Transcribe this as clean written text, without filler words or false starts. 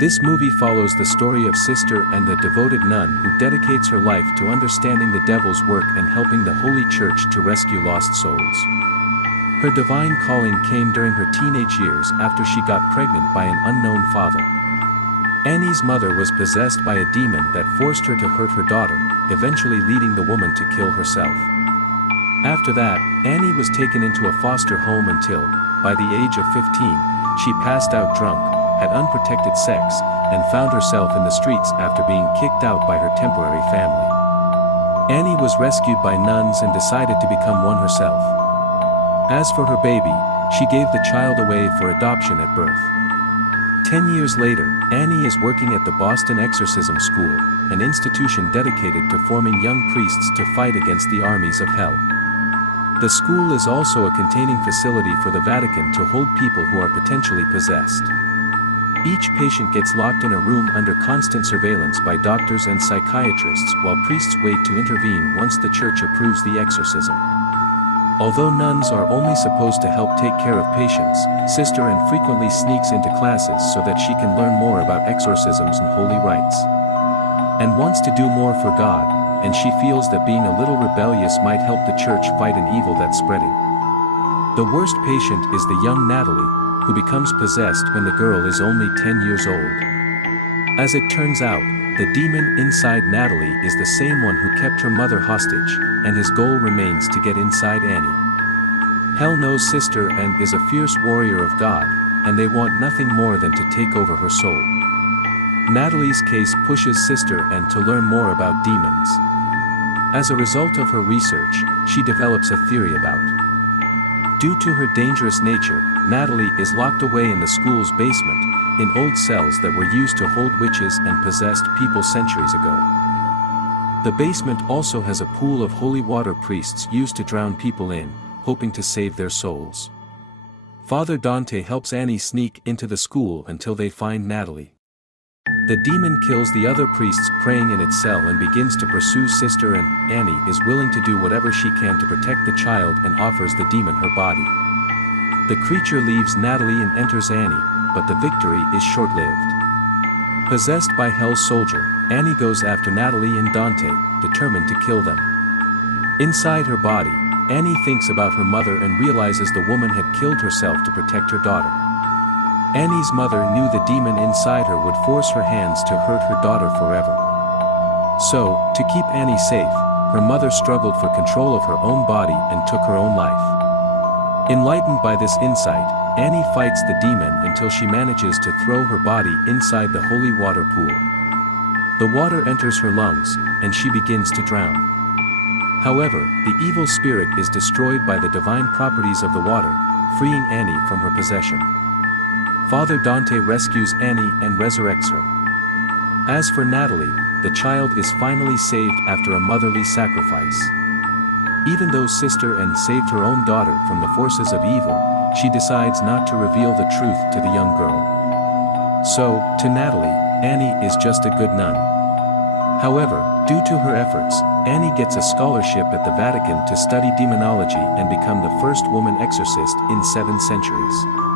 This movie follows the story of Sister and the devoted nun who dedicates her life to understanding the devil's work and helping the Holy Church to rescue lost souls. Her divine calling came during her teenage years after she got pregnant by an unknown father. Annie's mother was possessed by a demon that forced her to hurt her daughter, eventually leading the woman to kill herself. After that, Annie was taken into a foster home until, by the age of 15, she passed out drunk, had unprotected sex, and found herself in the streets after being kicked out by her temporary family. Annie was rescued by nuns and decided to become one herself. As for her baby, she gave the child away for adoption at birth. 10 years later, Annie is working at the Boston Exorcism School, an institution dedicated to forming young priests to fight against the armies of hell. The school is also a containing facility for the Vatican to hold people who are potentially possessed. Each patient gets locked in a room under constant surveillance by doctors and psychiatrists while priests wait to intervene once the church approves the exorcism. Although nuns are only supposed to help take care of patients, Sister Anne frequently sneaks into classes so that she can learn more about exorcisms and holy rites. And wants to do more for God, and she feels that being a little rebellious might help the church fight an evil that's spreading. The worst patient is the young Natalie, who becomes possessed when the girl is only 10 years old. As it turns out, the demon inside Natalie is the same one who kept her mother hostage, and his goal remains to get inside Annie. Hell knows Sister Anne is a fierce warrior of God, and they want nothing more than to take over her soul. Natalie's case pushes Sister Anne to learn more about demons. As a result of her research, she develops a theory about. Due to her dangerous nature, Natalie is locked away in the school's basement, in old cells that were used to hold witches and possessed people centuries ago. The basement also has a pool of holy water priests used to drown people in, hoping to save their souls. Father Dante helps Annie sneak into the school until they find Natalie. The demon kills the other priests praying in its cell and begins to pursue Sister Anne. Annie is willing to do whatever she can to protect the child and offers the demon her body. The creature leaves Natalie and enters Annie, but the victory is short-lived. Possessed by Hell's soldier, Annie goes after Natalie and Dante, determined to kill them. Inside her body, Annie thinks about her mother and realizes the woman had killed herself to protect her daughter. Annie's mother knew the demon inside her would force her hands to hurt her daughter forever. So, to keep Annie safe, her mother struggled for control of her own body and took her own life. Enlightened by this insight, Annie fights the demon until she manages to throw her body inside the holy water pool. The water enters her lungs, and she begins to drown. However, the evil spirit is destroyed by the divine properties of the water, freeing Annie from her possession. Father Dante rescues Annie and resurrects her. As for Natalie, the child is finally saved after a motherly sacrifice. Even though Sister Anne saved her own daughter from the forces of evil, she decides not to reveal the truth to the young girl. So, to Natalie, Annie is just a good nun. However, due to her efforts, Annie gets a scholarship at the Vatican to study demonology and become the first woman exorcist in 7 centuries.